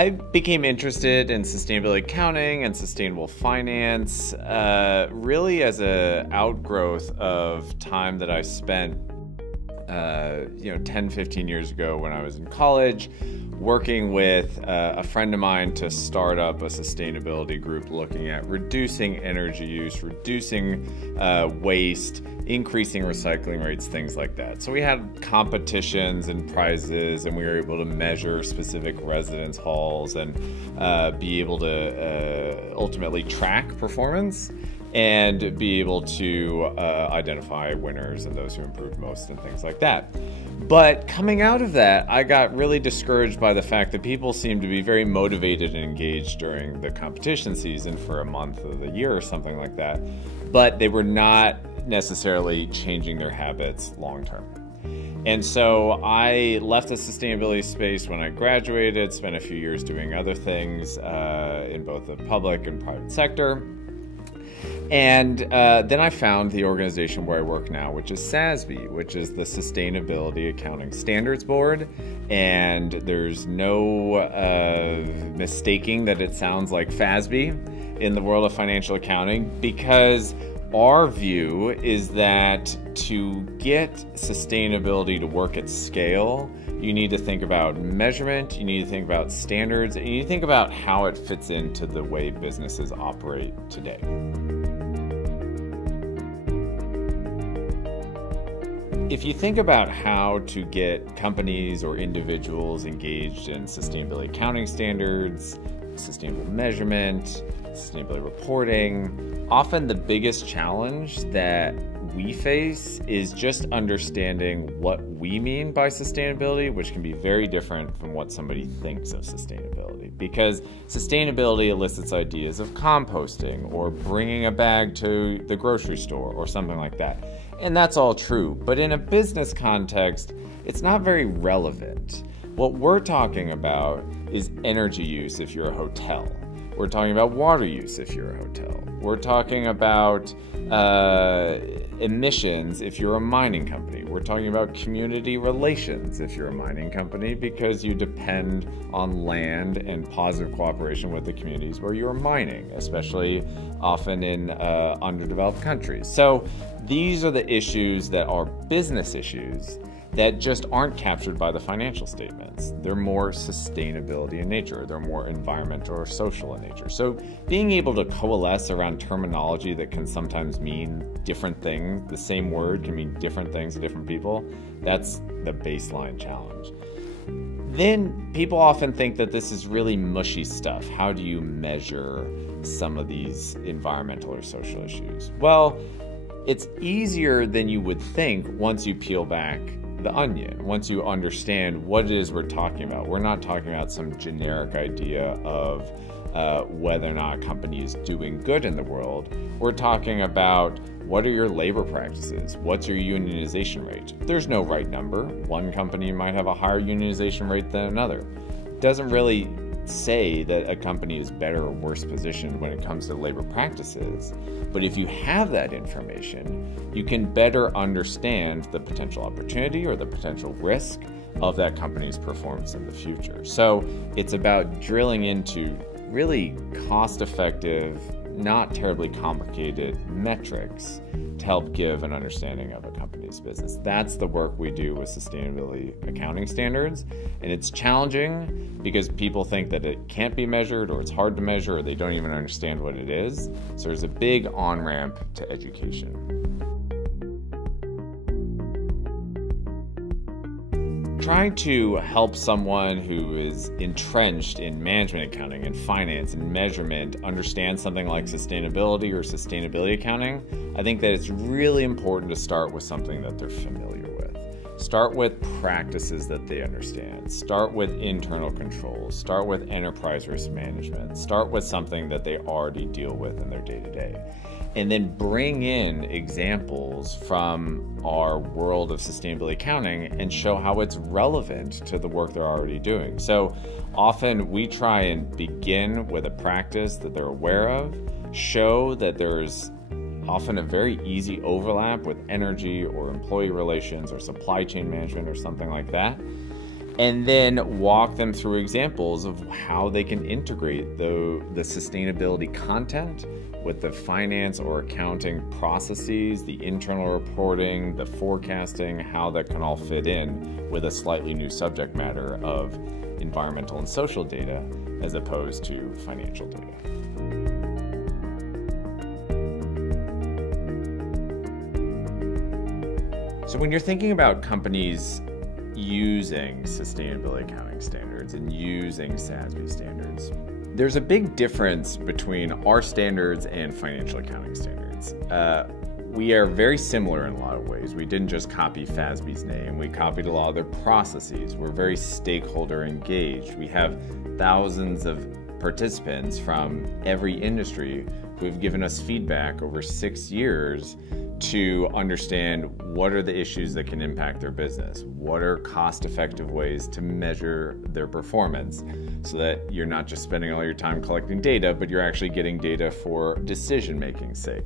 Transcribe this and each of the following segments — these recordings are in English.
I became interested in sustainability accounting and sustainable finance really as an outgrowth of time that I spent 10, 15 years ago when I was in college, working with a friend of mine to start up a sustainability group looking at reducing energy use, reducing waste, increasing recycling rates, things like that. So we had competitions and prizes, and we were able to measure specific residence halls and be able to ultimately track performance and be able to identify winners and those who improved most and things like that. But coming out of that, I got really discouraged by the fact that people seemed to be very motivated and engaged during the competition season for a month of the year or something like that, but they were not necessarily changing their habits long term. And so I left the sustainability space when I graduated, spent a few years doing other things in both the public and private sector. And then I found the organization where I work now, which is SASB, which is the Sustainability Accounting Standards Board. And there's no mistaking that it sounds like FASB in the world of financial accounting, because our view is that to get sustainability to work at scale, you need to think about measurement, you need to think about standards, and you need to think about how it fits into the way businesses operate today. If you think about how to get companies or individuals engaged in sustainability accounting standards, sustainable measurement, sustainability reporting, often the biggest challenge that we face is just understanding what we mean by sustainability, which can be very different from what somebody thinks of sustainability. Because sustainability elicits ideas of composting or bringing a bag to the grocery store or something like that. And that's all true, but in a business context, it's not very relevant. What we're talking about is energy use if you're a hotel. We're talking about water use if you're a hotel. We're talking about emissions if you're a mining company. We're talking about community relations if you're a mining company, because you depend on land and positive cooperation with the communities where you're mining, especially often in underdeveloped countries. So these are the issues that are business issues that just aren't captured by the financial statements. They're more sustainability in nature. They're more environmental or social in nature. So being able to coalesce around terminology that can sometimes mean different things, the same word can mean different things to different people, that's the baseline challenge. Then people often think that this is really mushy stuff. How do you measure some of these environmental or social issues? Well, it's easier than you would think once you peel back the onion, once you understand what it is we're talking about. We're not talking about some generic idea of whether or not a company is doing good in the world. We're talking about what are your labor practices? What's your unionization rate? There's no right number. One company might have a higher unionization rate than another. It doesn't really say that a company is better or worse positioned when it comes to labor practices. But if you have that information, you can better understand the potential opportunity or the potential risk of that company's performance in the future. So it's about drilling into really cost-effective, not terribly complicated metrics to help give an understanding of a company's business. That's the work we do with sustainability accounting standards. And it's challenging because people think that it can't be measured, or it's hard to measure, or they don't even understand what it is. So there's a big on-ramp to education. Trying to help someone who is entrenched in management accounting and finance and measurement understand something like sustainability or sustainability accounting, I think that it's really important to start with something that they're familiar with. Start with practices that they understand. Start with internal controls. Start with enterprise risk management. Start with something that they already deal with in their day-to-day. And then bring in examples from our world of sustainability accounting and show how it's relevant to the work they're already doing. So often we try and begin with a practice that they're aware of, show that there's often a very easy overlap with energy or employee relations or supply chain management or something like that, and then walk them through examples of how they can integrate the sustainability content with the finance or accounting processes, the internal reporting, the forecasting, how that can all fit in with a slightly new subject matter of environmental and social data as opposed to financial data. So when you're thinking about companies using sustainability accounting standards and using SASB standards, there's a big difference between our standards and financial accounting standards. We are very similar in a lot of ways. We didn't just copy FASB's name, we copied a lot of their processes. We're very stakeholder engaged. We have thousands of participants from every industry who have given us feedback over 6 years to understand what are the issues that can impact their business, what are cost-effective ways to measure their performance so that you're not just spending all your time collecting data, but you're actually getting data for decision-making sake.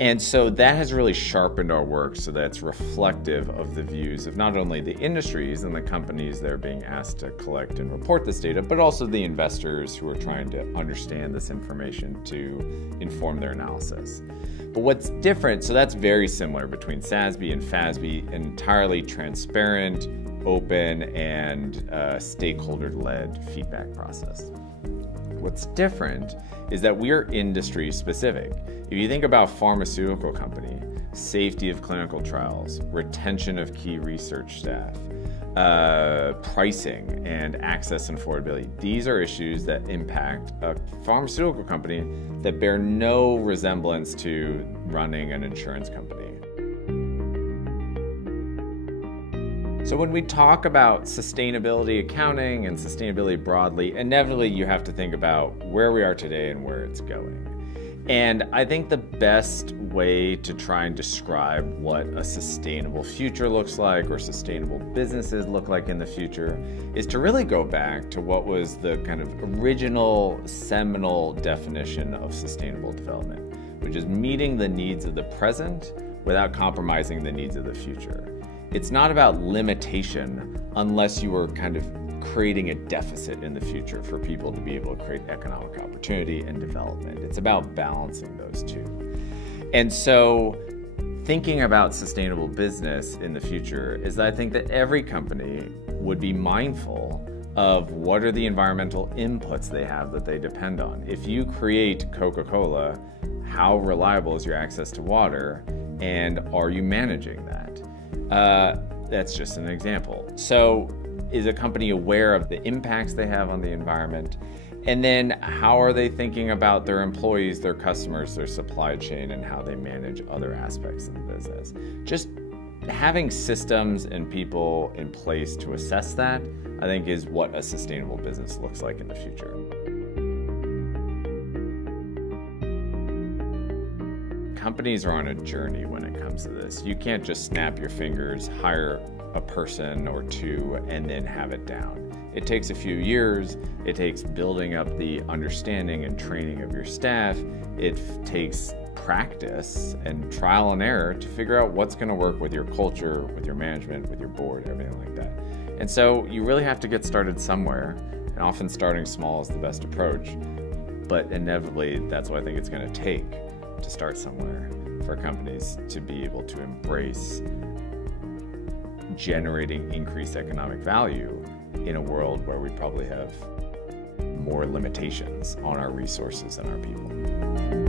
And so that has really sharpened our work so that it's reflective of the views of not only the industries and the companies that are being asked to collect and report this data, but also the investors who are trying to understand this information to inform their analysis. But what's different, so that's very similar between SASB and FASB, an entirely transparent, open, and stakeholder-led feedback process. What's different is that we are industry specific. If you think about pharmaceutical company, safety of clinical trials, retention of key research staff, pricing and access and affordability, these are issues that impact a pharmaceutical company that bear no resemblance to running an insurance company. So when we talk about sustainability accounting and sustainability broadly, inevitably you have to think about where we are today and where it's going. And I think the best way to try and describe what a sustainable future looks like or sustainable businesses look like in the future is to really go back to what was the kind of original seminal definition of sustainable development, which is meeting the needs of the present without compromising the needs of the future. It's not about limitation unless you are kind of creating a deficit in the future for people to be able to create economic opportunity and development. It's about balancing those two. And so thinking about sustainable business in the future is that I think that every company would be mindful of what are the environmental inputs they have that they depend on. If you create Coca-Cola, how reliable is your access to water, and are you managing that? That's just an example. So is a company aware of the impacts they have on the environment? And then how are they thinking about their employees, their customers, their supply chain, and how they manage other aspects of the business? Just having systems and people in place to assess that, I think, is what a sustainable business looks like in the future. Companies are on a journey when it comes to this. You can't just snap your fingers, hire a person or two, and then have it down. It takes a few years. It takes building up the understanding and training of your staff. It takes practice and trial and error to figure out what's going to work with your culture, with your management, with your board, everything like that. And so you really have to get started somewhere, and often starting small is the best approach. But inevitably, that's what I think it's going to take to start somewhere for companies to be able to embrace generating increased economic value in a world where we probably have more limitations on our resources and our people.